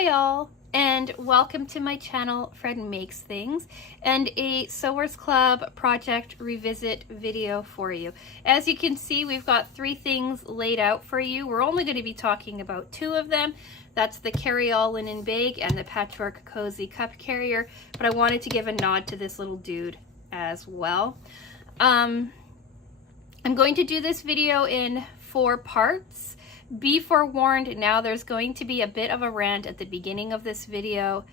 Hi all, and welcome to my channel, Fred Makes Things, and a Sewers Club project revisit video for you. As you can see, we've got 3 things laid out for you. We're only going to be talking about 2 of them. That's the carry-all linen bag and the patchwork cozy cup carrier, but I wanted to give a nod to this little dude as well. I'm going to do this video in 4 parts. Be forewarned, now there's going to be a bit of a rant at the beginning of this video,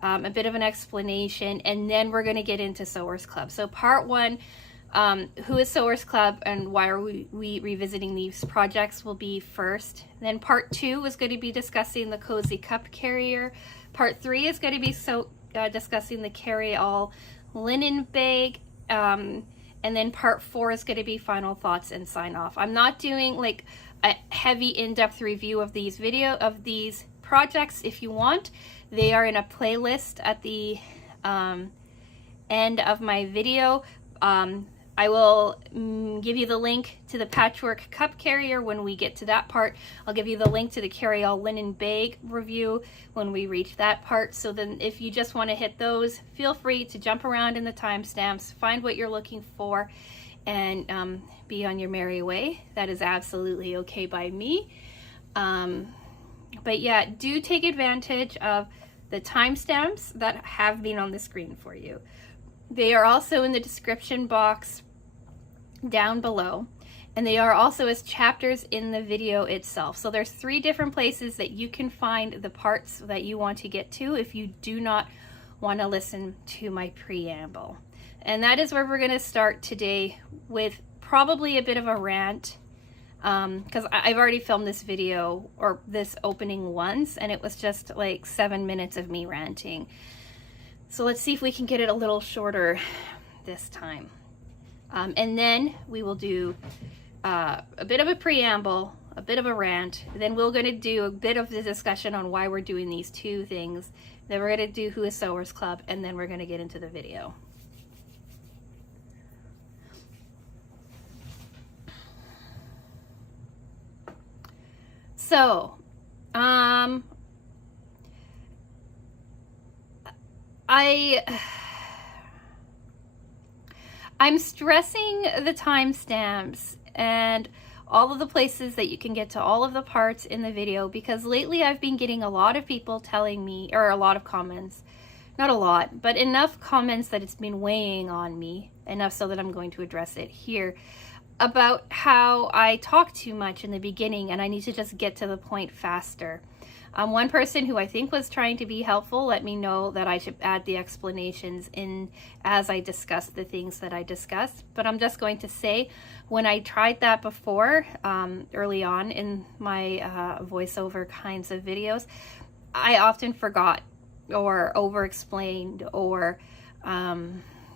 a bit of an explanation, and then we're going to get into Sewers Club. So part 1, who is Sewers Club and why are we revisiting these projects, will be first. Then part 2 is going to be discussing the cozy cup carrier. Part 3 is going to be discussing the carry-all linen bag. And then part 4 is going to be final thoughts and sign off. I'm not doing like a heavy in-depth review of these projects. If you want, they are in a playlist at the end of my video. I will give you the link to the patchwork cup carrier when we get to that part. I'll give you the link to the carry-all linen bag review when we reach that part. So then if you just want to hit those, feel free to jump around in the timestamps, find what you're looking for, and be on your merry way. That is absolutely okay by me. But yeah, do take advantage of the timestamps that have been on the screen for you. They are also in the description box down below, and they are also as chapters in the video itself. So there's 3 different places that you can find the parts that you want to get to if you do not want to listen to my preamble. And that is where we're going to start today, with probably a bit of a rant, because I've already filmed this video, or this opening once, and it was just like 7 minutes of me ranting. So let's see if we can get it a little shorter this time. And then we will do a bit of a preamble, a bit of a rant. Then we're going to do a bit of the discussion on why we're doing these 2 things. Then we're going to do who is Sewers Club, and then we're going to get into the video. So, I'm stressing the timestamps and all of the places that you can get to all of the parts in the video, because lately I've been getting a lot of people telling me, or a lot of comments, not a lot, but enough comments that it's been weighing on me, enough so that I'm going to address it here, about how I talk too much in the beginning and I need to just get to the point faster. One person who I think was trying to be helpful let me know that I should add the explanations in as I discuss the things that I discussed. But I'm just going to say, when I tried that before, early on in my voiceover kinds of videos, I often forgot or over-explained or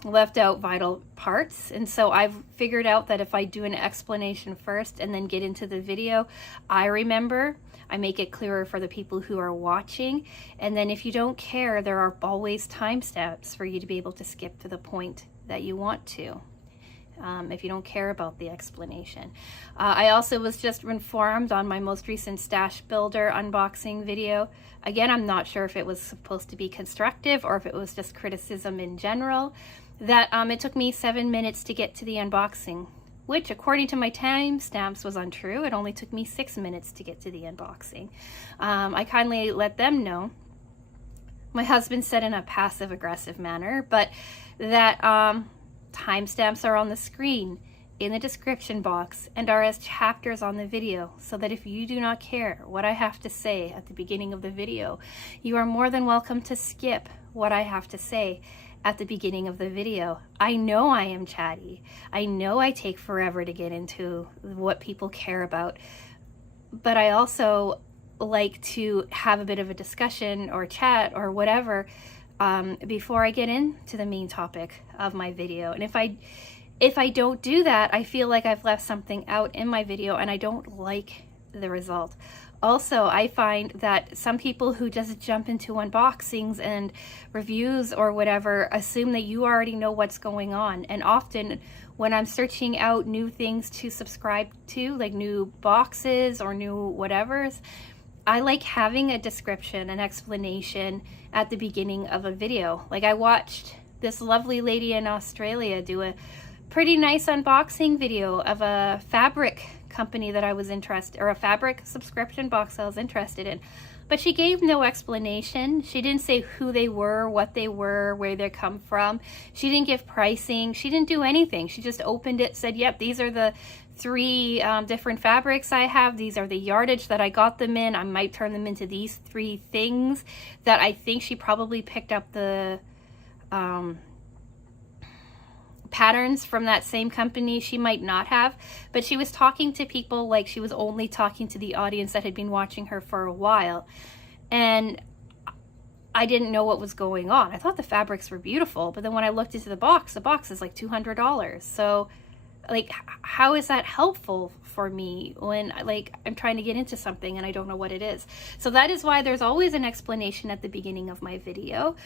left out vital parts. And so I've figured out that if I do an explanation first and then get into the video, I remember, I make it clearer for the people who are watching. And then if you don't care, there are always timestamps for you to be able to skip to the point that you want to, if you don't care about the explanation. I also was just informed on my most recent stash builder unboxing video. Again, I'm not sure if it was supposed to be constructive or if it was just criticism in general, that it took me 7 minutes to get to the unboxing, which according to my timestamps was untrue. It only took me 6 minutes to get to the unboxing. I kindly let them know. My husband said in a passive-aggressive manner, but that timestamps are on the screen in the description box and are as chapters on the video, so that if you do not care what I have to say at the beginning of the video, you are more than welcome to skip what I have to say at the beginning of the video. I know I am chatty. I know I take forever to get into what people care about, but I also like to have a bit of a discussion or chat or whatever before I get into the main topic of my video. And if I don't do that, I feel like I've left something out in my video and I don't like the result. Also, I find that some people who just jump into unboxings and reviews or whatever assume that you already know what's going on. And often when I'm searching out new things to subscribe to, like new boxes or new whatevers, I like having a description, an explanation at the beginning of a video. Like I watched this lovely lady in Australia do a pretty nice unboxing video of a fabric company that I was interested, or a fabric subscription box I was interested in. But she gave no explanation. She didn't say who they were, what they were, where they come from. She didn't give pricing. She didn't do anything. She just opened it, said, yep, these are the 3 different fabrics I have. These are the yardage that I got them in. I might turn them into these 3 things that I think she probably picked up the patterns from that same company. She might not have, but she was talking to people like she was only talking to the audience that had been watching her for a while. And I didn't know what was going on. I thought the fabrics were beautiful, but then when I looked into the box is like $200. So like, how is that helpful for me when like I'm trying to get into something and I don't know what it is? So that is why there's always an explanation at the beginning of my video.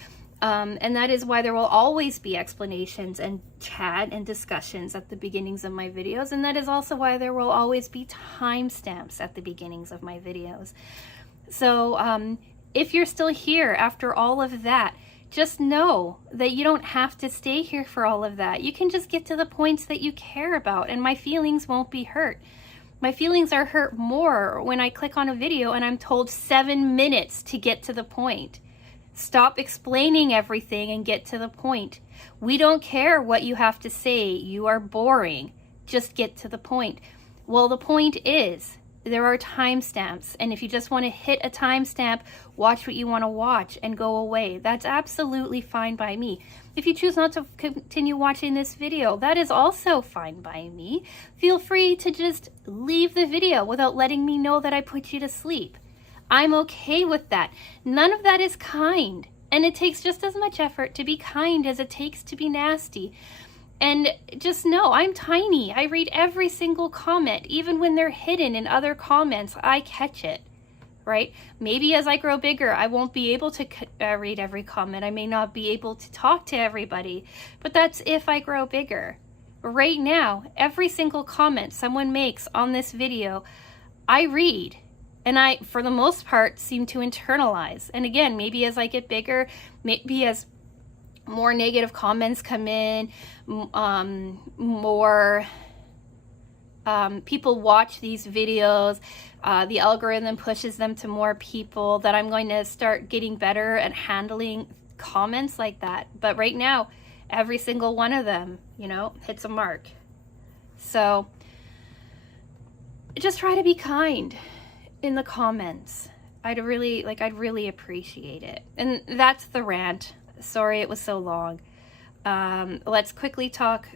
And that is why there will always be explanations and chat and discussions at the beginnings of my videos. And that is also why there will always be timestamps at the beginnings of my videos. So if you're still here after all of that, just know that you don't have to stay here for all of that. You can just get to the points that you care about, and my feelings won't be hurt. My feelings are hurt more when I click on a video and I'm told 7 minutes to get to the point. Stop explaining everything and get to the point. We don't care what you have to say. You are boring. Just get to the point. Well, the point is, there are timestamps, and if you just want to hit a timestamp, watch what you want to watch and go away. That's absolutely fine by me. If you choose not to continue watching this video, that is also fine by me. Feel free to just leave the video without letting me know that I put you to sleep. I'm okay with that. None of that is kind, and it takes just as much effort to be kind as it takes to be nasty. And just know, I'm tiny. I read every single comment, even when they're hidden in other comments. I catch it, right? Maybe as I grow bigger, I won't be able to read every comment. I may not be able to talk to everybody, but that's if I grow bigger. Right now, every single comment someone makes on this video, I read. And I, for the most part, seem to internalize. And again, maybe as I get bigger, maybe as more negative comments come in, more people watch these videos, the algorithm pushes them to more people, that I'm going to start getting better at handling comments like that. But right now, every single one of them, you know, hits a mark. So just try to be kind in the comments. I'd really appreciate it. And that's the rant. Sorry it was so long. Let's quickly talk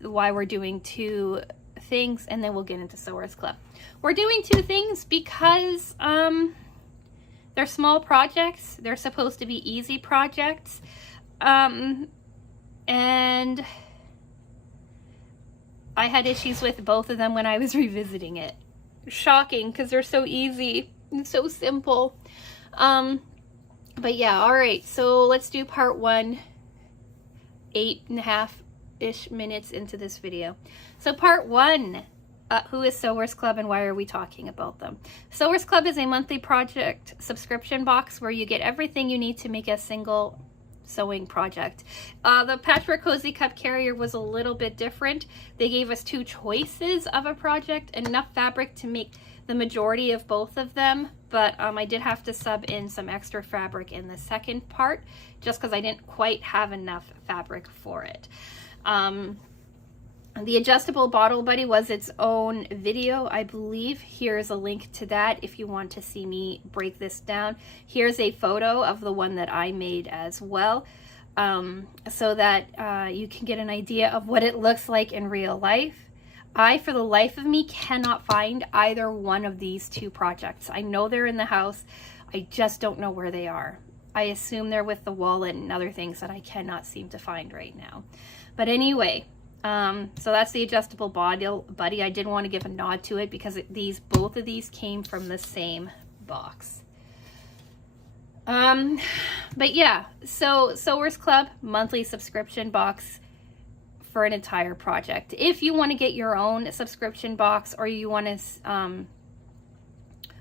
why we're doing 2 things, and then we'll get into Sewers Club. We're doing 2 things because they're small projects. They're supposed to be easy projects. And I had issues with both of them when I was revisiting it. Shocking, because they're so easy and so simple. But yeah, all right, so let's do part 1, 8.5-ish minutes into this video. So part 1, who is Sewers Club and why are we talking about them? Sewers Club is a monthly project subscription box where you get everything you need to make a single sewing project. The Patchwork Cozy Cup Carrier was a little bit different. They gave us 2 choices of a project, enough fabric to make the majority of both of them, but I did have to sub in some extra fabric in the second part just because I didn't quite have enough fabric for it. The adjustable bottle buddy was its own video, I believe. Here's a link to that if you want to see me break this down. Here's a photo of the one that I made as well, so that you can get an idea of what it looks like in real life. I, for the life of me, cannot find either one of these 2 projects. I know they're in the house. I just don't know where they are. I assume they're with the wallet and other things that I cannot seem to find right now. But anyway, so that's the adjustable buddy. I did want to give a nod to it because both of these came from the same box. But yeah, so Sewers Club monthly subscription box for an entire project. If you want to get your own subscription box, or you want to,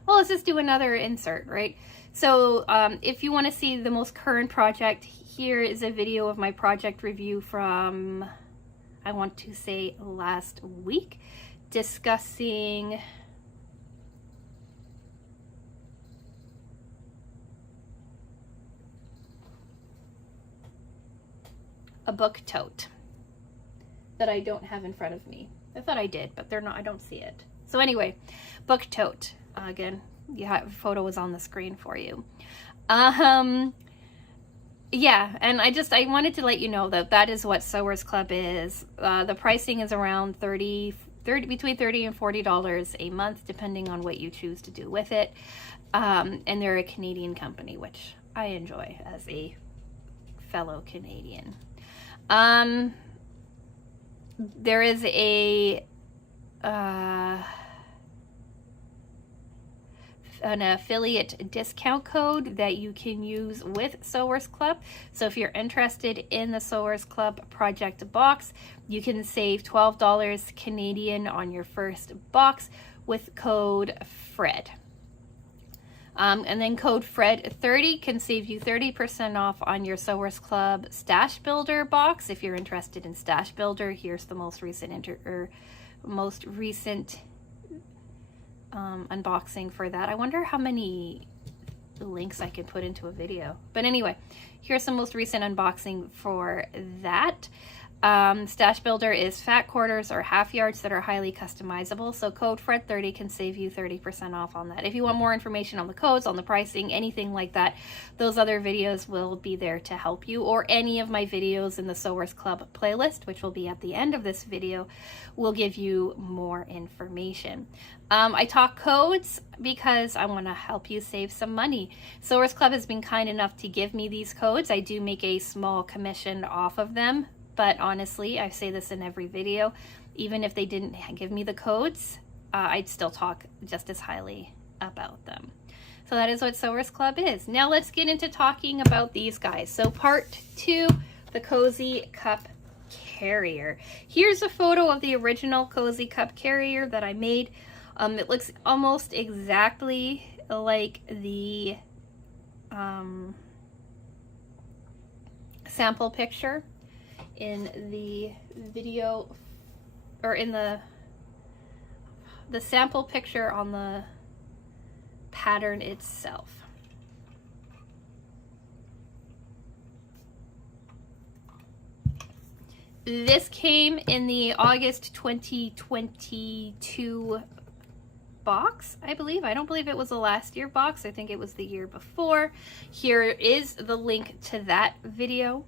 well, well, let's just do another insert, right? So if you want to see the most current project, here is a video of my project review from, I want to say, last week, discussing a book tote that I don't have in front of me. I thought I did, but they're not, I don't see it. So anyway, book tote. Again, a photo is on the screen for you. Yeah, and I wanted to let you know that that is what Sewers Club is. The pricing is around between $30 and $40 a month, depending on what you choose to do with it. And they're a Canadian company, which I enjoy as a fellow Canadian. There is an affiliate discount code that you can use with Sewers Club. So if you're interested in the Sewers Club project box, you can save $12 Canadian on your first box with code FRED. And then code FRED30 can save you 30% off on your Sewers Club Stash Builder box. If you're interested in Stash Builder, here's the most recent unboxing for that. I wonder how many links I can put into a video. But anyway, here's the most recent unboxing for that. Stash Builder is fat quarters or half yards that are highly customizable. So code FRED30 can save you 30% off on that. If you want more information on the codes, on the pricing, anything like that, those other videos will be there to help you, or any of my videos in the Sewers Club playlist, which will be at the end of this video, will give you more information. I talk codes because I want to help you save some money. Sewers Club has been kind enough to give me these codes. I do make a small commission off of them. But honestly, I say this in every video, even if they didn't give me the codes, I'd still talk just as highly about them. So that is what Sewers Club is. Now let's get into talking about these guys. So part 2, the Cozy Cup Carrier. Here's a photo of the original Cozy Cup Carrier that I made. It looks almost exactly like the sample picture in the video, or in the sample picture on the pattern itself. This came in the August 2022 box, I believe. I don't believe it was the last year box. I think it was the year before. Here is the link to that video.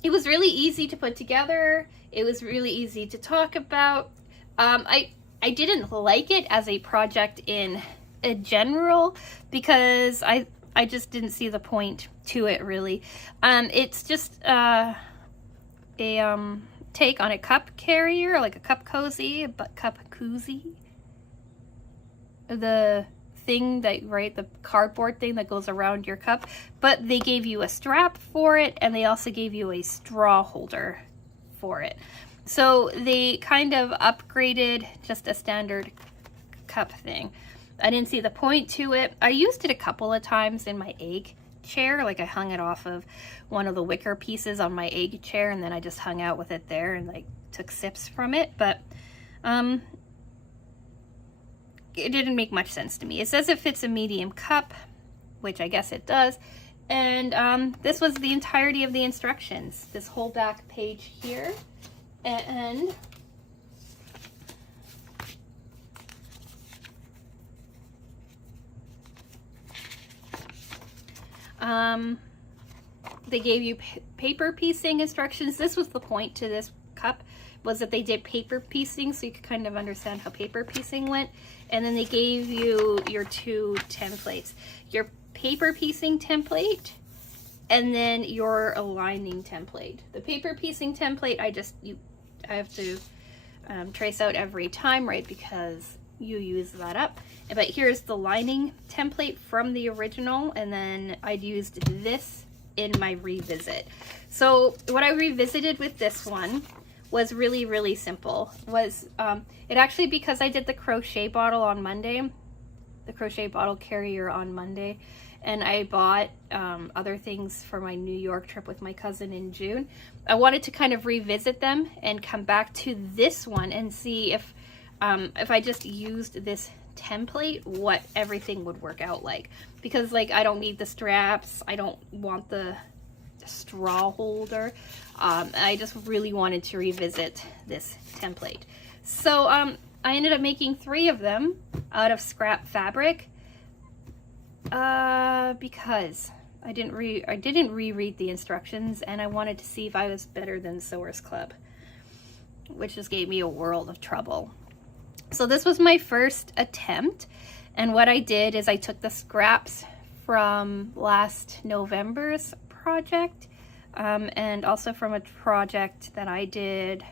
It was really easy to put together. It was really easy to talk about. I didn't like it as a project in general because I just didn't see the point to it, really. It's just a take on a cup carrier, like a cup cozy, but cup koozie. The thing that, right, the cardboard thing that goes around your cup, but they gave you a strap for it, and they also gave you a straw holder for it. So they kind of upgraded just a standard cup thing. I didn't see the point to it. I used it a couple of times in my egg chair, like I hung it off of one of the wicker pieces on my egg chair, and then I just hung out with it there and like took sips from it, but it didn't make much sense to me. It says it fits a medium cup, which I guess it does, and this was the entirety of the instructions, this whole back page here, and they gave you paper piecing instructions. This was the point to this cup, was that they did paper piecing, so you could kind of understand how paper piecing went. And then they gave you your 2 templates, your paper piecing template and then your aligning template. The paper piecing template, I have to trace out every time, right, because you use that up. But here's the lining template from the original, and then I'd used this in my revisit. So what I revisited with this one was really, really simple. It actually, because I did the crochet bottle on Monday, the crochet bottle carrier on Monday, and I bought other things for my New York trip with my cousin in June. I wanted to kind of revisit them and come back to this one and see if I just used this template, what everything would work out like. Because like, I don't need the straps, I don't want the straw holder. I just really wanted to revisit this template. So I ended up making 3 of them out of scrap fabric because I didn't reread the instructions, and I wanted to see if I was better than Sewers Club, which just gave me a world of trouble. So this was my first attempt, and what I did is I took the scraps from last November's project, and also from a project that I did,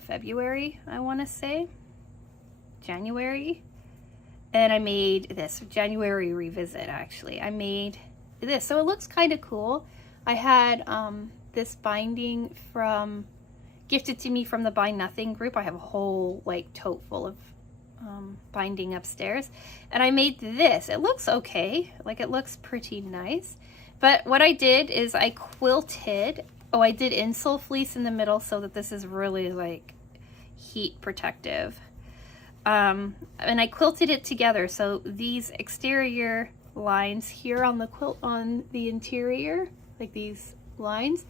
February, I want to say, January, and I made this, January revisit actually. I made this, so it looks kind of cool. I had this binding gifted to me from the Buy Nothing group. I have a whole like tote full of binding upstairs, and I made this. It looks okay, like it looks pretty nice, but what I did is I quilted, I did insole fleece in the middle so that this is really like heat protective, and I quilted it together, so these exterior lines here on the quilt on the interior, like these lines,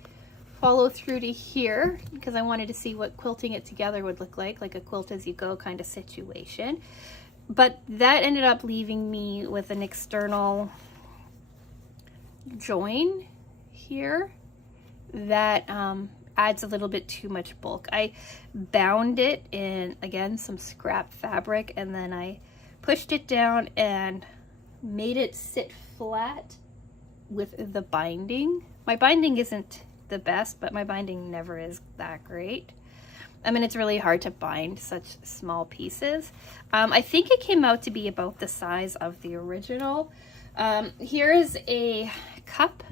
follow through to here because I wanted to see what quilting it together would look like a quilt as you go kind of situation. But that ended up leaving me with an external join here that adds a little bit too much bulk. I bound it in, again, some scrap fabric, and then I pushed it down and made it sit flat with the binding. My binding isn't the best, but my binding never is that great. I mean, it's really hard to bind such small pieces. I think it came out to be about the size of the original. Here is a cup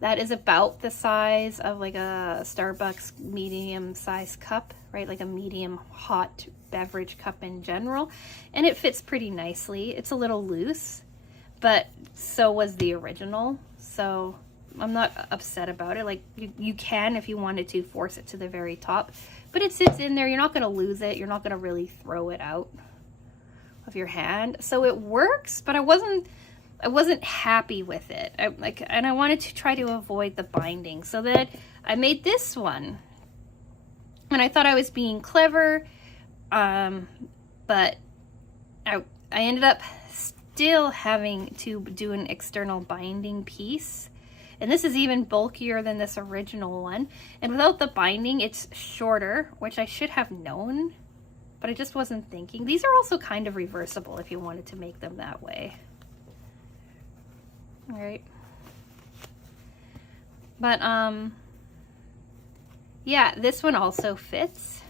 that is about the size of like a Starbucks medium size cup, right? Like a medium hot beverage cup in general. And it fits pretty nicely. It's a little loose, but so was the original. So I'm not upset about it. Like you can, if you wanted to, force it to the very top, but it sits in there. You're not going to lose it. You're not going to really throw it out of your hand. So it works, but I wasn't happy with it. And I wanted to try to avoid the binding. So then I made this one, and I thought I was being clever, but I ended up still having to do an external binding piece. And this is even bulkier than this original one. And without the binding, it's shorter, which I should have known, but I just wasn't thinking. These are also kind of reversible if you wanted to make them that way. All right. But, yeah, this one also fits.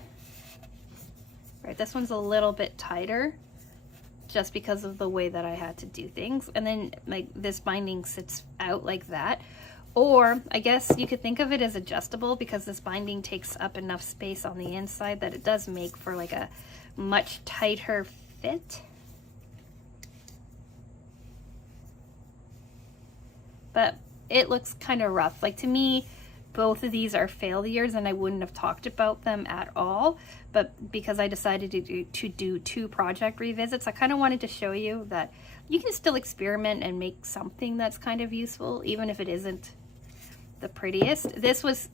Right, this one's a little bit tighter just because of the way that I had to do things. And then like this binding sits out like that. Or I guess you could think of it as adjustable because this binding takes up enough space on the inside that it does make for like a much tighter fit. But it looks kind of rough. Like to me, both of these are failures and I wouldn't have talked about them at all. But because I decided to do 2 project revisits, I kind of wanted to show you that you can still experiment and make something that's kind of useful, even if it isn't the prettiest. This was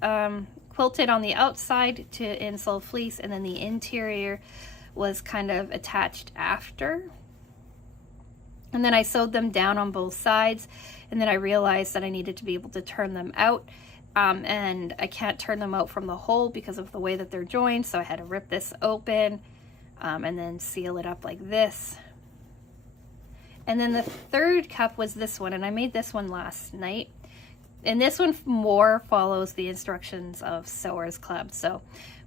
quilted on the outside to insole fleece, and then the interior was kind of attached after. And then I sewed them down on both sides, and then I realized that I needed to be able to turn them out. And I can't turn them out from the hole because of the way that they're joined, so I had to rip this open and then seal it up like this. And then the third cup was this one, and I made this one last night. And this one more follows the instructions of Sewers Club. So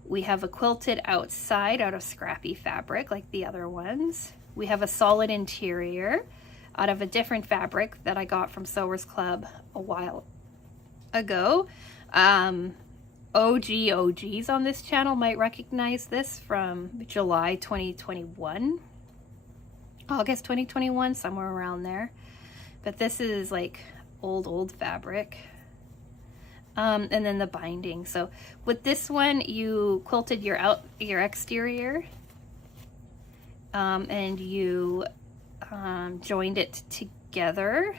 we have a quilted outside out of scrappy fabric like the other ones. We have a solid interior out of a different fabric that I got from Sewers Club a while ago. OGs on this channel might recognize this from July 2021, August 2021, somewhere around there. But this is like old fabric. And then the binding. So with this one, you quilted your exterior, and you joined it together.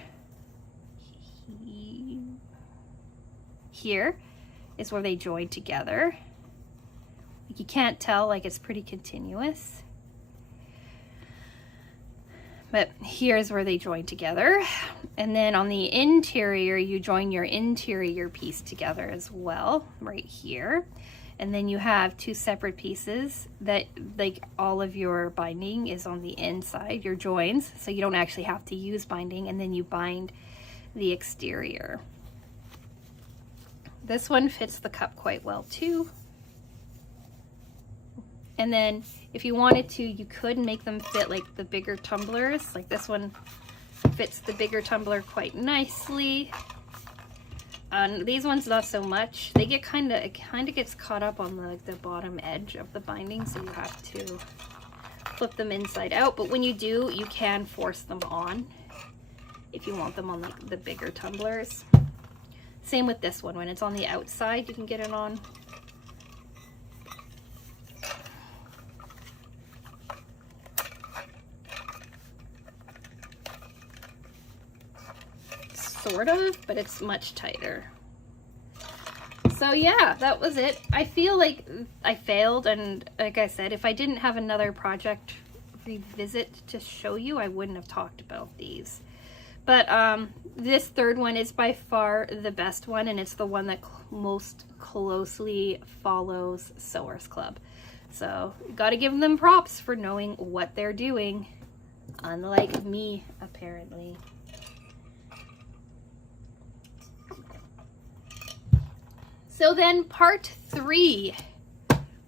Here is where they join together. Like, you can't tell, like, it's pretty continuous. But here's where they join together. And then on the interior, you join your interior piece together as well, right here. And then you have two separate pieces that, like, all of your binding is on the inside, your joins, so you don't actually have to use binding, and then you bind the exterior. This one fits the cup quite well too. And then if you wanted to, you could make them fit like the bigger tumblers. Like this one fits the bigger tumbler quite nicely. These ones not so much. They get it kind of gets caught up on the bottom edge of the binding, so you have to flip them inside out. But when you do, you can force them on if you want them on like the bigger tumblers. Same with this one. When it's on the outside, you can get it on. Sort of, but it's much tighter. So yeah, that was it. I feel like I failed, and like I said, if I didn't have another project revisit to show you, I wouldn't have talked about these. But this third one is by far the best one, and it's the one that most closely follows Sewers Club. So got to give them props for knowing what they're doing, unlike me, apparently. So then part 3,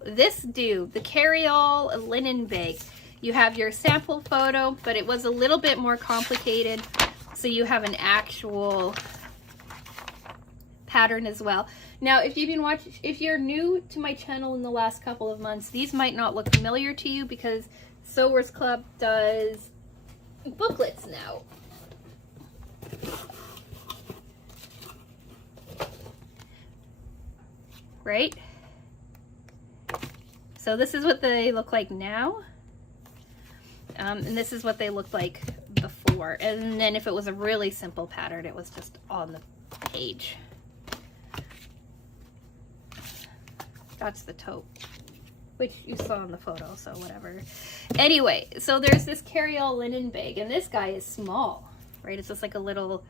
this dude, the carry-all linen bag. You have your sample photo, but it was a little bit more complicated. So you have an actual pattern as well. Now, if you've been watching, if you're new to my channel in the last couple of months, these might not look familiar to you because Sewers Club does booklets now. Right? So this is what they look like now. And this is what they looked like before. And then if it was a really simple pattern, it was just on the page. That's the taupe, which you saw in the photo, so whatever. Anyway, so there's this carry-all linen bag, and this guy is small, right? It's just like a little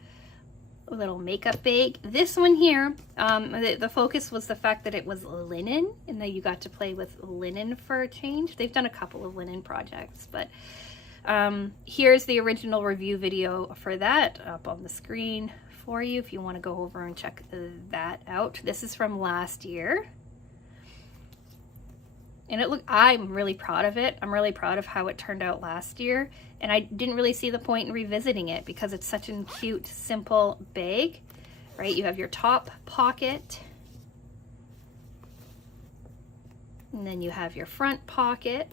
makeup bag. This one here, the focus was the fact that it was linen, and that you got to play with linen for a change. They've done a couple of linen projects, but here's the original review video for that up on the screen for you if you want to go over and check that out. This is from last year. And I'm really proud of it. I'm really proud of how it turned out last year. And I didn't really see the point in revisiting it because it's such a cute, simple bag, right? You have your top pocket. And then you have your front pocket.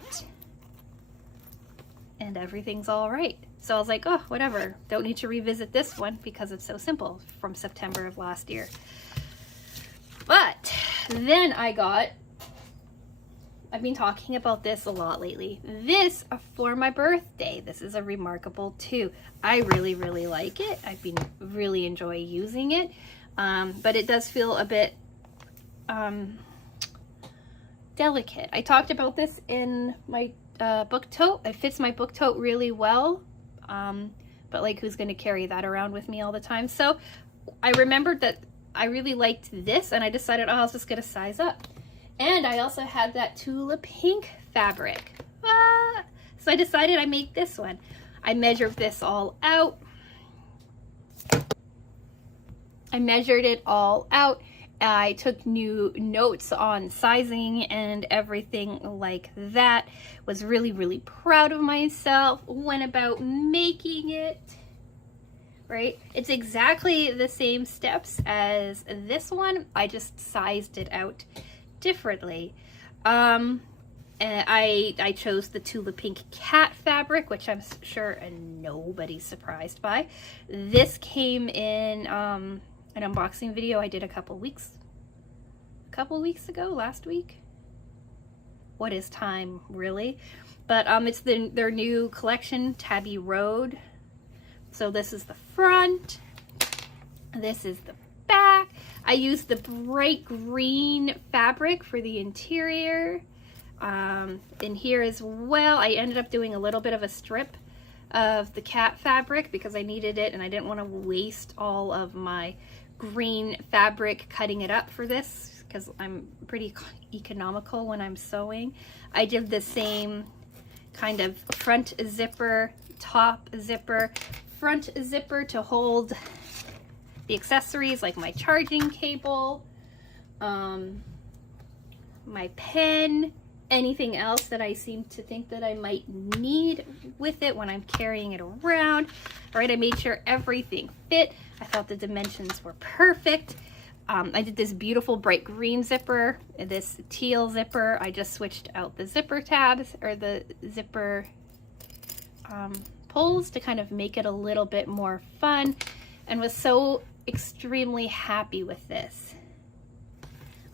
And everything's all right. So I was like, oh, whatever. Don't need to revisit this one because it's so simple from September of last year. But then I've been talking about this a lot lately. This for my birthday. This is a Remarkable 2. I really, really like it. I've been really enjoying using it. But it does feel a bit delicate. I talked about this in my book tote. It fits my book tote really well. But like, who's going to carry that around with me all the time? So I remembered that I really liked this, and I decided, oh, I'll just get a size up. And I also had that Tula Pink fabric. So I decided I make this one. I measured this all out. I measured it all out. I took new notes on sizing and everything like that. Was really, really proud of myself. Went about making it. right? It's exactly the same steps as this one. I just sized it out differently. And I chose the Tula Pink cat fabric, which I'm sure nobody's surprised by. This came in an unboxing video I did a couple weeks ago, last week. What is time, really? But it's their new collection, Tabby Road. So this is the front, this is the back. I used the bright green fabric for the interior. In here as well, I ended up doing a little bit of a strip of the cat fabric because I needed it and I didn't want to waste all of my green fabric cutting it up for this because I'm pretty economical when I'm sewing. I did the same kind of front zipper, top zipper, front zipper to hold the accessories like my charging cable, my pen, anything else that I seem to think that I might need with it when I'm carrying it around. All right, I made sure everything fit. I thought the dimensions were perfect. I did this beautiful bright green zipper, this teal zipper. I just switched out the zipper tabs or the zipper pulls to kind of make it a little bit more fun, and was so extremely happy with this.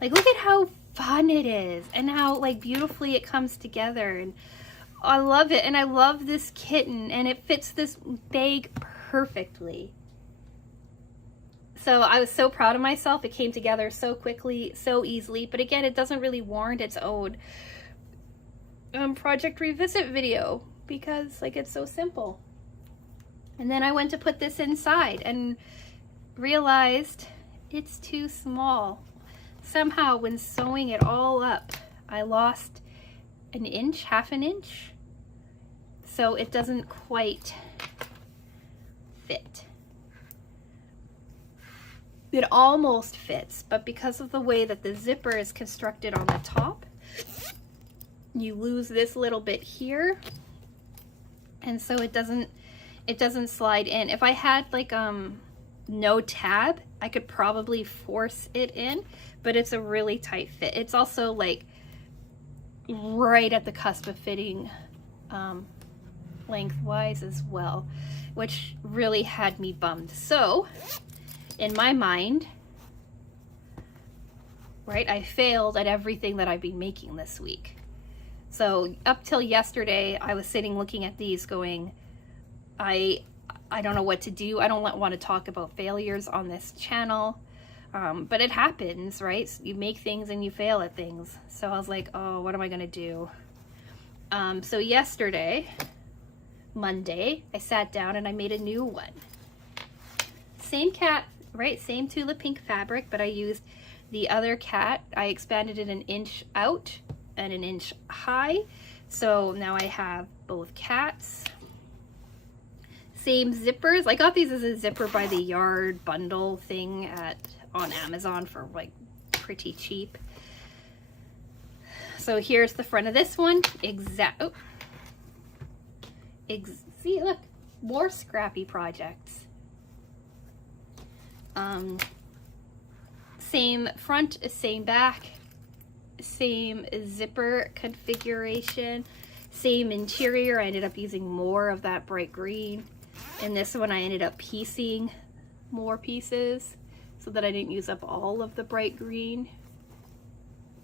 Like, look at how fun it is and how like beautifully it comes together, and I love it. And I love this kitten and it fits this bag perfectly. So I was so proud of myself. It came together so quickly, so easily, but again, it doesn't really warrant its own project revisit video because like it's so simple. And then I went to put this inside and realized it's too small. Somehow when sewing it all up, I lost an inch, half an inch. So it doesn't quite fit. It almost fits, but because of the way that the zipper is constructed on the top, you lose this little bit here. And so it doesn't slide in. If I had like no tab, I could probably force it in, but it's a really tight fit. It's also like right at the cusp of fitting lengthwise as well, which really had me bummed. So in my mind, right, I failed at everything that I've been making this week. So up till yesterday, I was sitting looking at these going, I don't know what to do. I don't want to talk about failures on this channel, but it happens, right? So you make things and you fail at things. So I was like, oh, what am I going to do? So yesterday, Monday, I sat down and I made a new one. Same cat, right? Same Tula Pink fabric, but I used the other cat. I expanded it an inch out and an inch high. So now I have both cats. Same zippers. I got these as a zipper by the yard bundle thing on Amazon for like pretty cheap. So here's the front of this one. See, look, more scrappy projects. Same front, same back, same zipper configuration, same interior. I ended up using more of that bright green. In this one, I ended up piecing more pieces so that I didn't use up all of the bright green.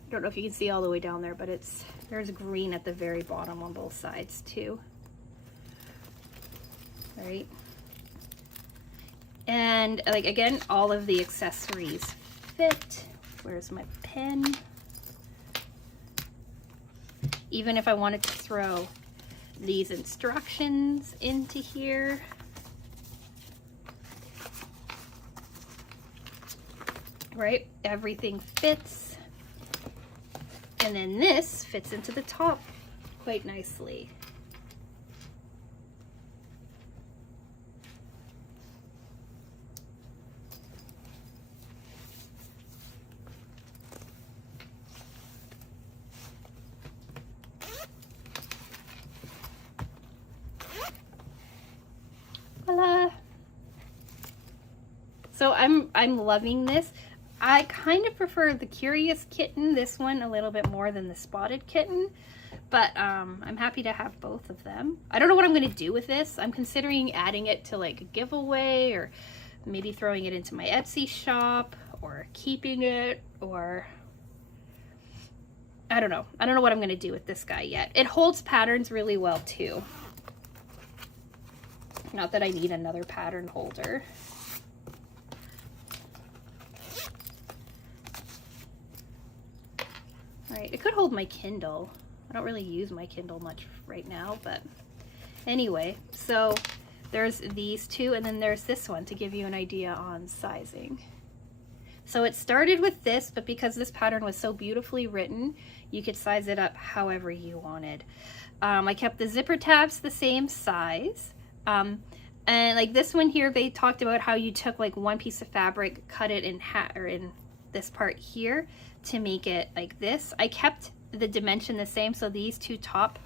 I don't know if you can see all the way down there, but there's green at the very bottom on both sides too. All right. And like, again, all of the accessories fit. Where's my pen? Even if I wanted to throw these instructions into here, right? Everything fits. And then this fits into the top quite nicely. Voila. So I'm loving this. I kind of prefer the Curious Kitten, this one, a little bit more than the Spotted Kitten. But I'm happy to have both of them. I don't know what I'm going to do with this. I'm considering adding it to like a giveaway, or maybe throwing it into my Etsy shop, or keeping it, or I don't know. I don't know what I'm going to do with this guy yet. It holds patterns really well too. Not that I need another pattern holder. All right, it could hold my Kindle. I don't really use my Kindle much right now, but anyway, so there's these two, and then there's this one to give you an idea on sizing. So it started with this, but because this pattern was so beautifully written, you could size it up however you wanted. I kept the zipper tabs the same size. And like this one here, they talked about how you took like one piece of fabric, cut it in half, or in this part here, to make it like this. I kept the dimension the same, so these two top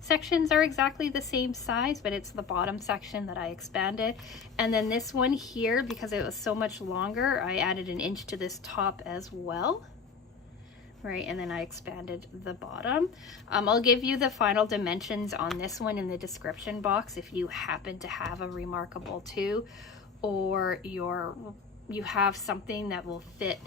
sections are exactly the same size, but it's the bottom section that I expanded. And then this one here, because it was so much longer, I added an inch to this top as well. Right, and then I expanded the bottom. I'll give you the final dimensions on this one in the description box if you happen to have a Remarkable 2, or you have something that will fit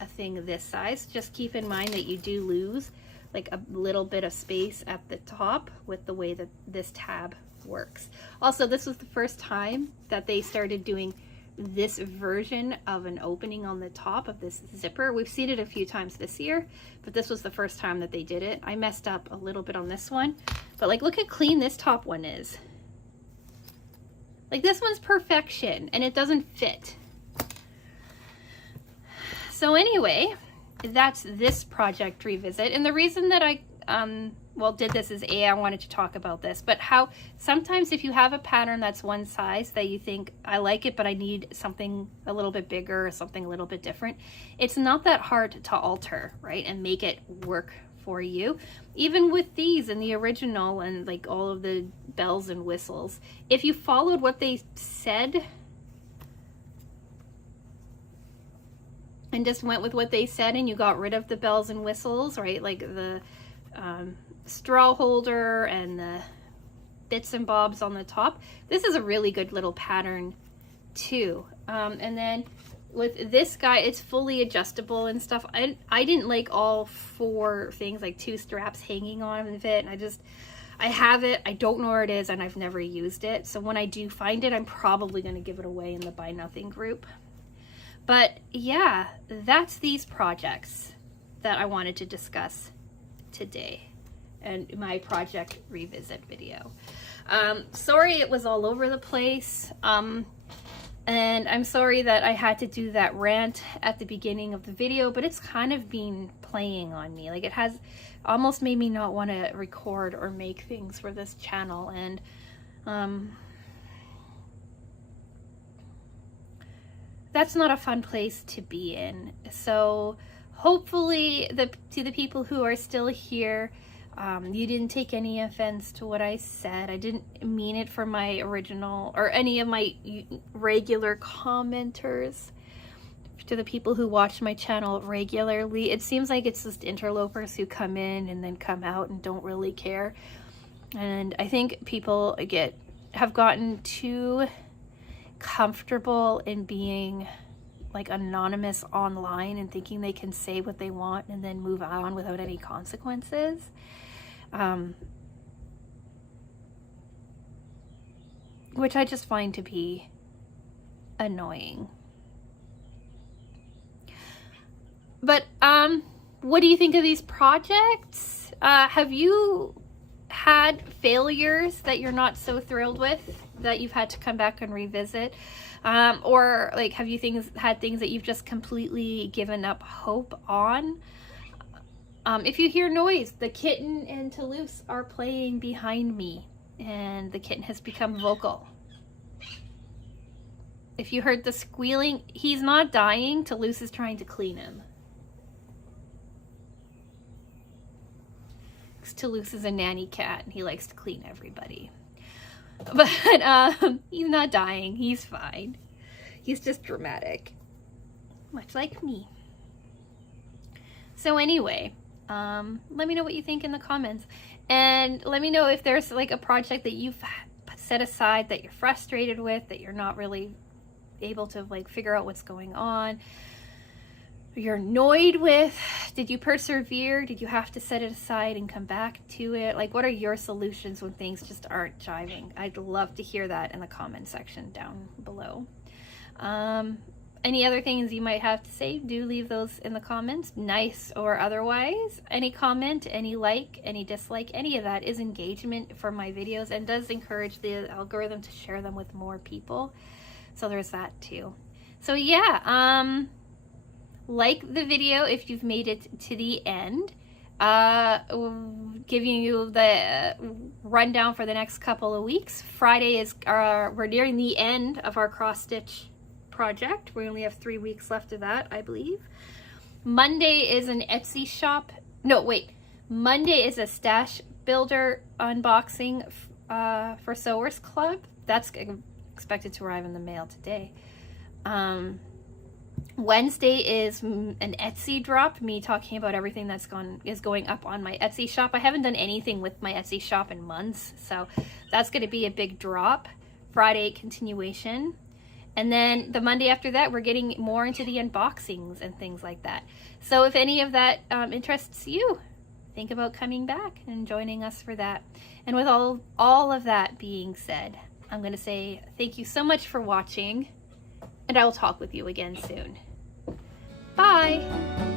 a thing this size. Just keep in mind that you do lose like a little bit of space at the top with the way that this tab works. Also, this was the first time that they started doing this version of an opening on the top of this zipper. We've seen it a few times this year, but this was the first time that they did it. I messed up a little bit on this one, but like, look how clean this top one is. Like, this one's perfection, and it doesn't fit. So anyway, that's this project revisit. And the reason that I did this is I wanted to talk about this, but how sometimes if you have a pattern that's one size that you think, I like it, but I need something a little bit bigger or something a little bit different, it's not that hard to alter, right? And make it work for you. Even with these in the original and like all of the bells and whistles, if you followed what they said and just went with what they said, and you got rid of the bells and whistles, right? Like the straw holder and the bits and bobs on the top. This is a really good little pattern too. And then with this guy, it's fully adjustable and stuff. I didn't like all four things, like two straps hanging on of it. And I have it, I don't know where it is, and I've never used it. So when I do find it, I'm probably going to give it away in the Buy Nothing group. But yeah, that's these projects that I wanted to discuss today and my project revisit video. Sorry it was all over the place, and I'm sorry that I had to do that rant at the beginning of the video, but it's kind of been playing on me. Like, it has almost made me not want to record or make things for this channel, and that's not a fun place to be in. So hopefully to the people who are still here, you didn't take any offense to what I said. I didn't mean it for my original or any of my regular commenters. To the people who watch my channel regularly, it seems like it's just interlopers who come in and then come out and don't really care. And I think people have gotten too comfortable in being like anonymous online and thinking they can say what they want and then move on without any consequences. Which I just find to be annoying. But what do you think of these projects? Have you had failures that you're not so thrilled with that you've had to come back and revisit? Or like, have you had things that you've just completely given up hope on? If you hear noise, the kitten and Toulouse are playing behind me, and the kitten has become vocal. If you heard the squealing, he's not dying. Toulouse is trying to clean him. Toulouse is a nanny cat and he likes to clean everybody. But he's not dying. He's fine. He's just dramatic, much like me. So anyway, let me know what you think in the comments, and let me know if there's like a project that you've set aside that you're frustrated with, that you're not really able to like figure out what's going on, you're annoyed with. Did you persevere? Did you have to set it aside and come back to it? Like, what are your solutions when things just aren't jiving? I'd love to hear that in the comment section down below. Any other things you might have to say, do leave those in the comments, nice or otherwise. Any comment, any like, any dislike, any of that is engagement for my videos and does encourage the algorithm to share them with more people. So there's that too. So yeah, like the video if you've made it to the end. Giving you the rundown for the next couple of weeks. Friday is we're nearing the end of our cross stitch project. We only have 3 weeks left of that, I believe. Monday is an Etsy shop. No, wait. Monday is a stash builder unboxing for Sewers Club. That's expected to arrive in the mail today. Wednesday is an Etsy drop, me talking about everything that's going up on my Etsy shop. I haven't done anything with my Etsy shop in months, so that's going to be a big drop. Friday, continuation. And then the Monday after that, we're getting more into the unboxings and things like that. So if any of that interests you, think about coming back and joining us for that. And with all of that being said, I'm going to say thank you so much for watching, and I will talk with you again soon. Bye!